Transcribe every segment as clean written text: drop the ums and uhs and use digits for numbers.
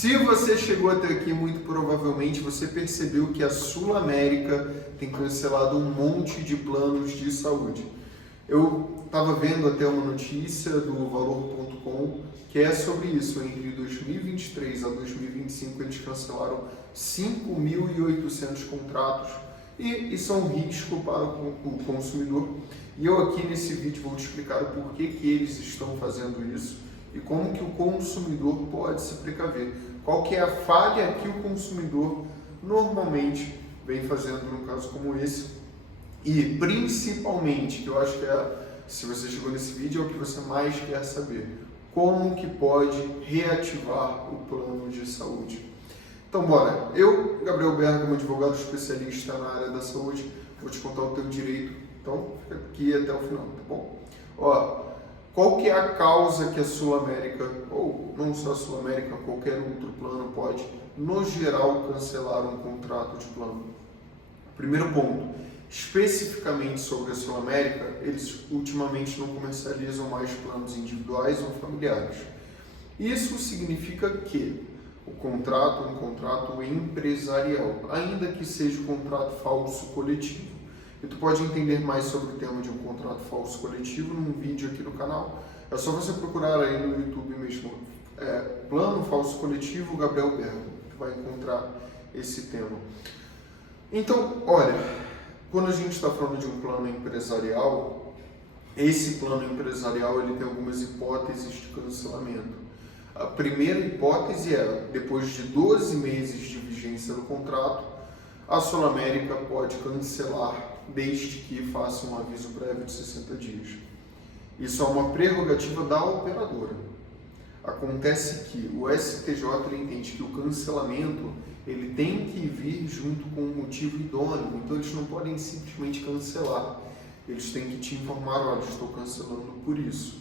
Se você chegou até aqui, muito provavelmente você percebeu que a Sul América tem cancelado um monte de planos de saúde. Eu estava vendo até uma notícia do Valor.com que é sobre isso. Entre 2023 a 2025 eles cancelaram 5.800 contratos e isso é um risco para o consumidor. E eu aqui nesse vídeo vou te explicar o porquê que eles estão fazendo isso e como que o consumidor pode se precaver. Qual que é a falha que o consumidor normalmente vem fazendo num caso como esse. E principalmente, que eu acho que se você chegou nesse vídeo, é o que você mais quer saber. Como que pode reativar o plano de saúde. Então bora, eu, Gabriel Bergamo, advogado especialista na área da saúde, vou te contar o teu direito, então fica aqui até o final, tá bom? Ó, qual que é a causa que a Sul América, ou não só a Sul América, qualquer outro plano pode, no geral, cancelar um contrato de plano? Primeiro ponto, especificamente sobre a Sul América, eles ultimamente não comercializam mais planos individuais ou familiares. Isso significa que o contrato é um contrato empresarial, ainda que seja um contrato falso coletivo. E tu pode entender mais sobre o tema de um contrato falso coletivo num vídeo aqui no canal. É só você procurar aí no YouTube mesmo, Plano Falso Coletivo Gabriel Bergamo, tu vai encontrar esse tema. Então, olha, quando a gente está falando de um plano empresarial, esse plano empresarial ele tem algumas hipóteses de cancelamento. A primeira hipótese é, depois de 12 meses de vigência do contrato, a Sul América pode cancelar desde que faça um aviso prévio de 60 dias. Isso é uma prerrogativa da operadora. Acontece que o STJ ele entende que o cancelamento ele tem que vir junto com um motivo idôneo, então eles não podem simplesmente cancelar. Eles têm que te informar, olha, estou cancelando por isso.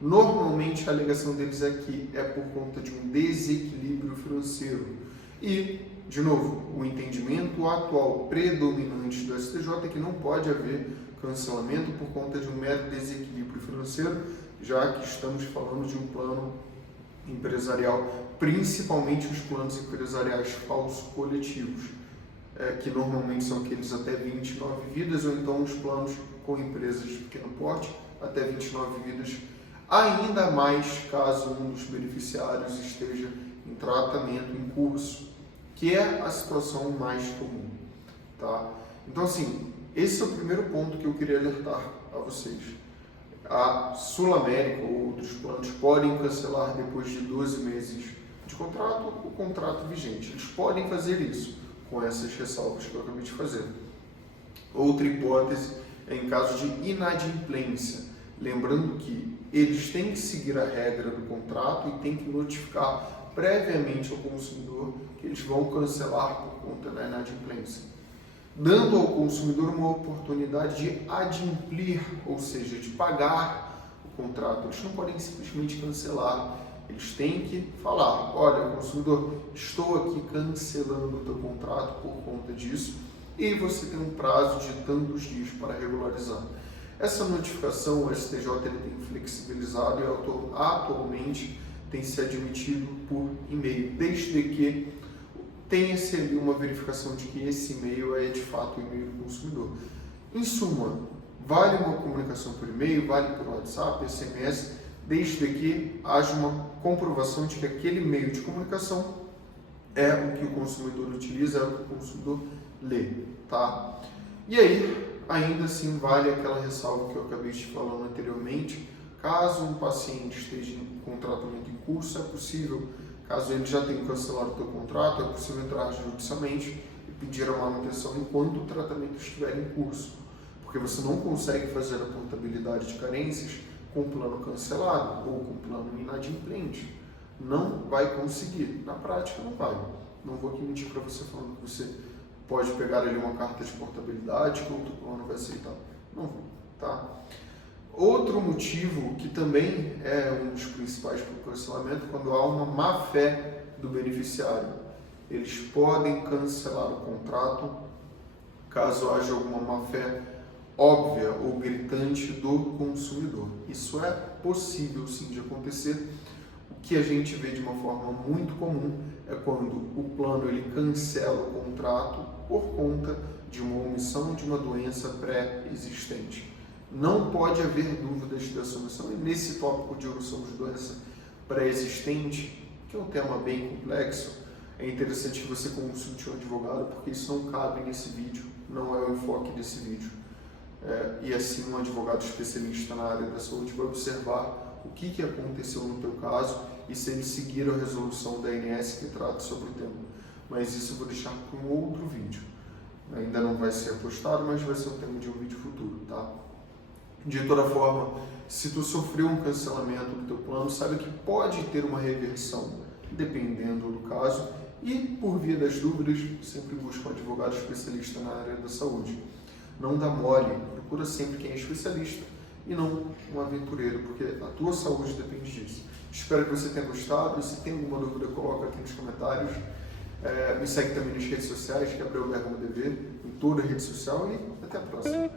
Normalmente a alegação deles aqui é por conta de um desequilíbrio financeiro. E, de novo, o entendimento atual predominante do STJ é que não pode haver cancelamento por conta de um mero desequilíbrio financeiro, já que estamos falando de um plano empresarial, principalmente os planos empresariais falsos coletivos, que normalmente são aqueles até 29 vidas, ou então os planos com empresas de pequeno porte, até 29 vidas, ainda mais caso um dos beneficiários esteja em tratamento em curso, que é a situação mais comum, tá? Então, assim, esse é o primeiro ponto que eu queria alertar a vocês. A Sul América ou outros planos podem cancelar depois de 12 meses de contrato o contrato vigente. Eles podem fazer isso com essas ressalvas que eu acabei de fazer. Outra hipótese é em caso de inadimplência. Lembrando que eles têm que seguir a regra do contrato e têm que notificar previamente ao consumidor que eles vão cancelar por conta da inadimplência, dando ao consumidor uma oportunidade de adimplir, ou seja, de pagar o contrato. Eles não podem simplesmente cancelar, eles têm que falar, olha, consumidor, estou aqui cancelando o teu contrato por conta disso e você tem um prazo de tantos dias para regularizar. Essa notificação o STJ ele tem flexibilizado e atualmente tem se admitido por e-mail, desde que tenha-se ali uma verificação de que esse e-mail é de fato o e-mail do consumidor. Em suma, vale uma comunicação por e-mail, vale por WhatsApp, SMS, desde que haja uma comprovação de que aquele meio de comunicação é o que o consumidor utiliza, é o que o consumidor lê, tá? E aí, ainda assim, vale aquela ressalva que eu acabei te falando anteriormente, caso um paciente esteja com tratamento em curso, é possível, caso ele já tenha cancelado o teu contrato, é possível entrar judicialmente e pedir a manutenção enquanto o tratamento estiver em curso, porque você não consegue fazer a portabilidade de carências com o plano cancelado ou com o plano inadimplente. Não vai conseguir, na prática não vai. Não vou aqui mentir para você falando que você pode pegar ali uma carta de portabilidade que outro plano vai aceitar. Não vou, tá? Outro motivo que também é um dos principais para o cancelamento, quando há uma má-fé do beneficiário. Eles podem cancelar o contrato caso haja alguma má-fé óbvia ou gritante do consumidor. Isso é possível sim de acontecer. O que a gente vê de uma forma muito comum é quando o plano ele cancela o contrato por conta de uma omissão de uma doença pré-existente. Não pode haver dúvidas da solução, e nesse tópico de omissão de doença pré-existente, que é um tema bem complexo, é interessante que você consulte um advogado, porque isso não cabe nesse vídeo, não é o enfoque desse vídeo. E assim um advogado especialista na área da saúde vai observar o que aconteceu no teu caso e se ele seguir a resolução da ANS que trata sobre o tema. Mas isso eu vou deixar para um outro vídeo. Ainda não vai ser postado, mas vai ser o tema de um vídeo futuro, tá? De toda forma, se tu sofreu um cancelamento do teu plano, saiba que pode ter uma reversão, dependendo do caso, e por via das dúvidas, sempre busca um advogado especialista na área da saúde. Não dá mole, procura sempre quem é especialista e não um aventureiro, porque a tua saúde depende disso. Espero que você tenha gostado. Se tem alguma dúvida, coloca aqui nos comentários. Me segue também nas redes sociais, Gabriel Bergamo DV, em toda a rede social, e até a próxima.